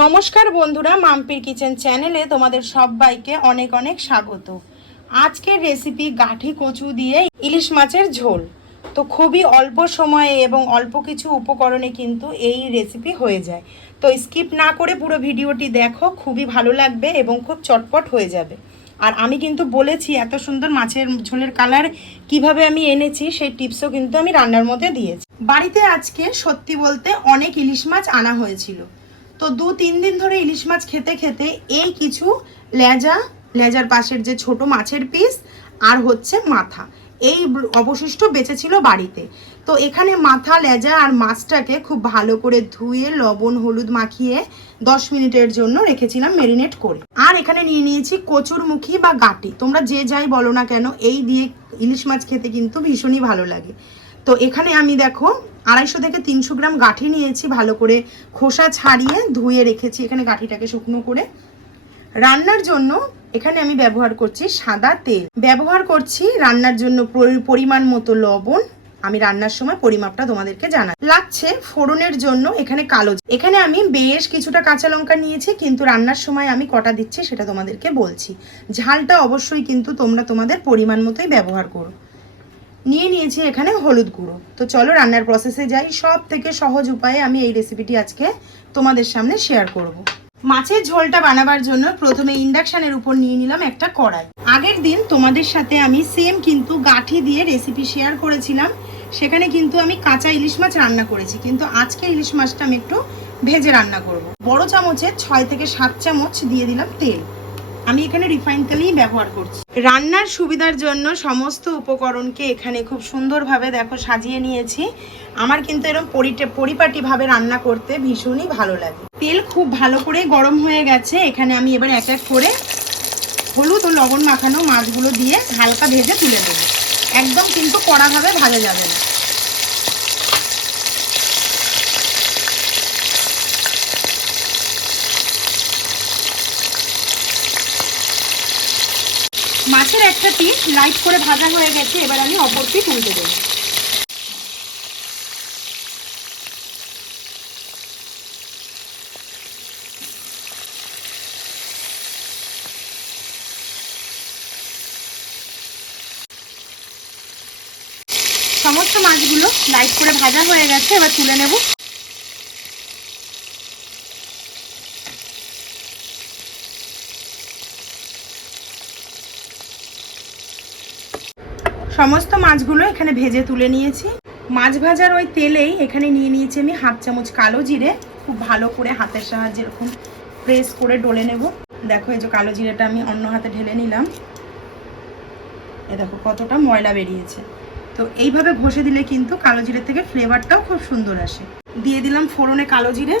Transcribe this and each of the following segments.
নমস্কার বন্ধুরা, মাম্পির কিচেন চ্যানেলে তোমাদের সবাইকে অনেক অনেক স্বাগত। আজকের রেসিপি গাঠি কচু দিয়ে ইলিশ মাছের ঝোল। তো খুবই অল্প সময়ে এবং অল্প কিছু উপকরণে কিন্তু এই রেসিপি হয়ে যায়। তো স্কিপ না করে পুরো ভিডিওটি দেখো, খুবই ভালো লাগবে এবং খুব চটপট হয়ে যাবে। আর আমি কিন্তু বলেছি, এত সুন্দর মাছের ঝোলের কালার কীভাবে আমি এনেছি, সেই টিপসও কিন্তু আমি রান্নার মধ্যে দিয়েছি। বাড়িতে আজকে সত্যি বলতে অনেক ইলিশ মাছ আনা হয়েছিল। তো দু, তিন দিন ধরে ইলিশ মাছ খেতে খেতে এই কিছু লেজা, লেজার পাশের যে ছোট মাছের পিস আর হচ্ছে মাথা। এই অবশিষ্ট বেঁচে ছিল বাড়িতে। তো এখানে মাথা, লেজা আর মাছটাকে খুব ভালো করে ধুয়ে, লবণ, হলুদ মাখিয়ে দশ মিনিটের জন্য রেখেছিলাম মেরিনেট করে। আর এখানে নিয়ে নিয়েছি কচুর মুখী বা গাটি। তোমরা যে যাই বলো না কেন, এই দিয়ে ইলিশ মাছ খেতে কিন্তু ভীষণই ভালো লাগে। তো এখানে আমি দেখো আড়াইশো থেকে তিনশো গ্রাম গাঠি নিয়েছি ভালো করে খোসা ছাড়িয়ে ধুয়ে রেখেছি এখানে গাঠিটাকে শুকনো করে। রান্নার জন্য এখানে আমি ব্যবহার করছি সাদা তেল। ব্যবহার করছি রান্নার জন্য পরিমাণ মতো লবণ। আমি রান্নার সময় পরিমাপটা তোমাদেরকে জানাই। লাগছে ফোড়নের জন্য এখানে কালো এখানে আমি বেশ কিছুটা কাঁচা লঙ্কা নিয়েছি, কিন্তু রান্নার সময় আমি কটা দিচ্ছি সেটা তোমাদেরকে বলছি। ঝালটা অবশ্যই কিন্তু তোমরা তোমাদের পরিমাণ মতোই ব্যবহার করো। নিয়ে নিয়েছি এখানে হলুদ গুঁড়ো। তো চলো রান্নার প্রসেসে যাই। সব থেকে সহজ উপায়ে আমি এই রেসিপিটি আজকে তোমাদের সামনে শেয়ার করব। মাছের ঝোলটা বানাবার জন্য প্রথমে ইন্ডাকশনের উপর নিয়ে নিলাম একটা কড়াই। আগের দিন তোমাদের সাথে আমি সেম কিন্তু গাঠি দিয়ে রেসিপি শেয়ার করেছিলাম। সেখানে কিন্তু আমি কাঁচা ইলিশ মাছ রান্না করেছি। কিন্তু আজকে ইলিশ মাছটা আমি একটু ভেজে রান্না করব। বড় চামচে ছয় থেকে সাত চামচ দিয়ে দিলাম তেল। আমি এখানে রিফাইন তেলই ব্যবহার করছি। রান্নার সুবিধার জন্য সমস্ত উপকরণকে এখানে খুব সুন্দরভাবে দেখো সাজিয়ে নিয়েছি। আমার কিন্তু এরকম পরিপাটিভাবে রান্না করতে ভীষণই ভালো লাগে। তেল খুব ভালো করে গরম হয়ে গেছে। এখানে আমি এবার এক এক করে হলুদ ও লবণ মাখানো মাছগুলো দিয়ে হালকা ভেজে তুলে দেবো একদম কিন্তু কড়াভাবে ভাজা যাবে না। মাছের একটা পিস লাইট করে ভাজা হয়ে গেছে, এবার আমি অপর পিস উল্টে দেবো। সমস্ত মাছগুলো লাইট করে ভাজা হয়ে গেছে, এবার তুলে নেব। সমস্ত মাছগুলো এখানে ভেজে তুলে নিয়েছি। মাছ ভাজার ওই তেলেই এখানে নিয়ে নিয়েছি আমি হাফ চামচ কালো জিরে, খুব ভালো করে হাতের সাহায্যে এরকম প্রেস করে ডলে নেব। দেখো এই যে কালো জিরেটা আমি অন্য হাতে ঢেলে নিলাম। এ দেখো কতটা ময়লা বেরিয়েছে। তো এইভাবে ঘষে দিলে কিন্তু কালো জিরে থেকে ফ্লেভারটাও খুব সুন্দর আসে। দিয়ে দিলাম ফোড়নে কালো জিরে।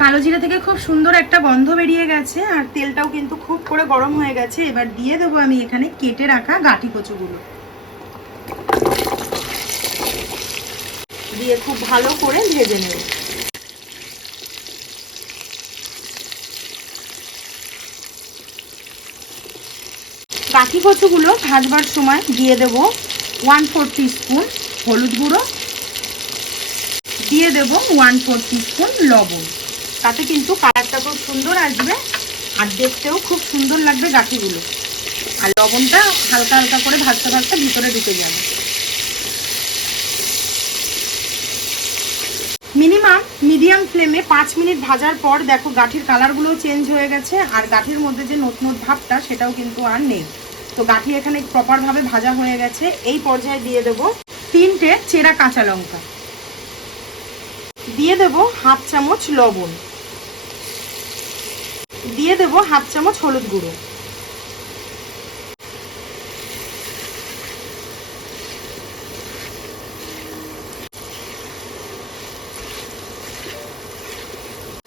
কালো জিরে থেকে খুব সুন্দর একটা গন্ধ বেরিয়ে গেছে, আর তেলটাও কিন্তু খুব করে গরম হয়ে গেছে। এবার দিয়ে দেবো আমি এখানে কেটে রাখা গাটি কচুগুলো। দিয়ে খুব ভালো করে ভেজে নেব। কাঠি কচুগুলো ভাজবার সময় দিয়ে দেব ওয়ান ফোর স্পুন হলুদ গুঁড়ো, দিয়ে দেব ওয়ান ফোর স্পুন লবণ। তাতে কিন্তু কালারটা খুব সুন্দর আসবে আর দেখতেও খুব সুন্দর লাগবে গাঠিগুলো। আর লবণটা হালকা হালকা করে ভাজতে ভাজতে ভিতরে ঢুকে যাবে। মিনিমাম মিডিয়াম ফ্লেমে পাঁচ মিনিট ভাজার পর দেখো গাঠির কালারগুলোও চেঞ্জ হয়ে গেছে আর গাঠির মধ্যে যে নতুন ভাবটা সেটাও কিন্তু আর নেই। তো গাঠি এখানে প্রপারভাবে ভাজা হয়ে গেছে। এই পর্যায়ে দিয়ে দেবো তিনটে চেরা কাঁচা লঙ্কা। দিয়ে দেব হাফ চামচ লবণ। দিয়ে দেব হাফ চামচ হলুদ গুঁড়ো।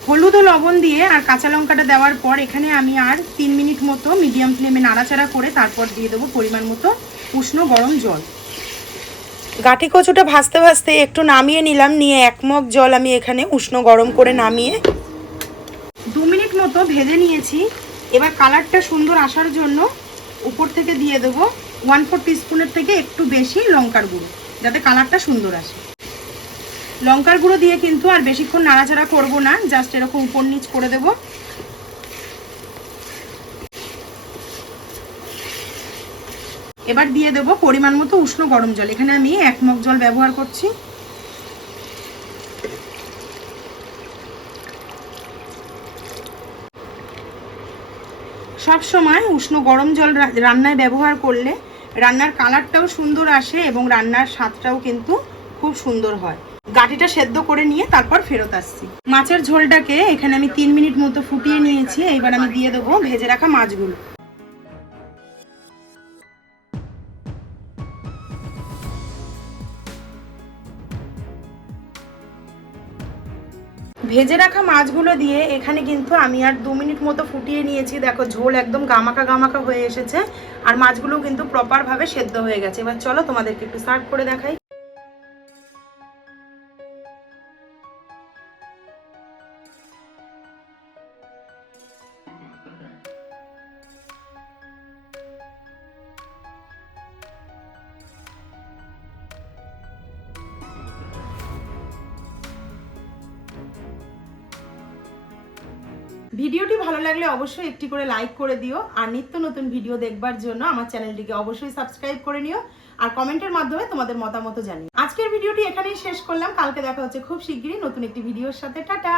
হলুদ ও লবণ দিয়ে আর কাঁচা লঙ্কাটা দেওয়ার পর এখানে আমি আর তিন মিনিট মতো মিডিয়াম ফ্লেমে নাড়াচাড়া করে তারপর দিয়ে দেবো পরিমাণ মতো উষ্ণ গরম জল। গাঠি কচুটা ভাজতে ভাজতে একটু নামিয়ে নিলাম, নিয়ে এক মগ জল আমি এখানে উষ্ণ গরম করে নামিয়ে মতো ভেজে নিয়েছি। এবার কালারটা সুন্দর আসার জন্য উপর থেকে দিয়ে দেবো ওয়ান ফোর স্পুনের থেকে একটু বেশি লঙ্কার গুঁড়ো, যাতে কালারটা সুন্দর আসে। লঙ্কার গুঁড়ো দিয়ে কিন্তু আর বেশিক্ষণ নাড়াচাড়া করব না জাস্ট এরকম উপর নিচ করে দেব। এবার দিয়ে দেব পরিমাণ মতো উষ্ণ গরম জল। এখানে আমি এক মগ জল ব্যবহার করছি। সব সময় উষ্ণ গরম জল রান্নায় ব্যবহার করলে রান্নার কালারটাও সুন্দর আসে এবং রান্নার স্বাদটাও কিন্তু খুব সুন্দর হয়। গাটিটা সেদ্ধ করে নিয়ে তারপর ফেরত আসছি। মাছের ঝোলটাকে এখানে আমি তিন মিনিট মতো ফুটিয়ে নিয়েছি। এইবার আমি দিয়ে দেবো ভেজে রাখা মাছগুলো। ভেজে রাখা মাছগুলো দিয়ে এখানে কিন্তু আমি আর দু মিনিট মতো ফুটিয়ে নিয়েছি। দেখো, ঝোল একদম গামাকা গামাকা হয়ে এসেছে। আর মাছগুলো কিন্তু প্রপারভাবে সেদ্ধ হয়ে গেছে। এবার চলো তোমাদেরকে একটু সার্ভ করে দেখাই। ভিডিওটি ভালো লাগলে অবশ্যই একটি করে লাইক করে দিও, আর নিত্য নতুন ভিডিও দেখবার জন্য আমার চ্যানেলটিকে অবশ্যই সাবস্ক্রাইব করে নিও, আর কমেন্টের মাধ্যমে তোমাদের মতামত জানিও। আজকের ভিডিওটি এখানেই শেষ করলাম, কালকে দেখা হচ্ছে খুব শিগগিরই নতুন একটি ভিডিওর সাথে, টাটা!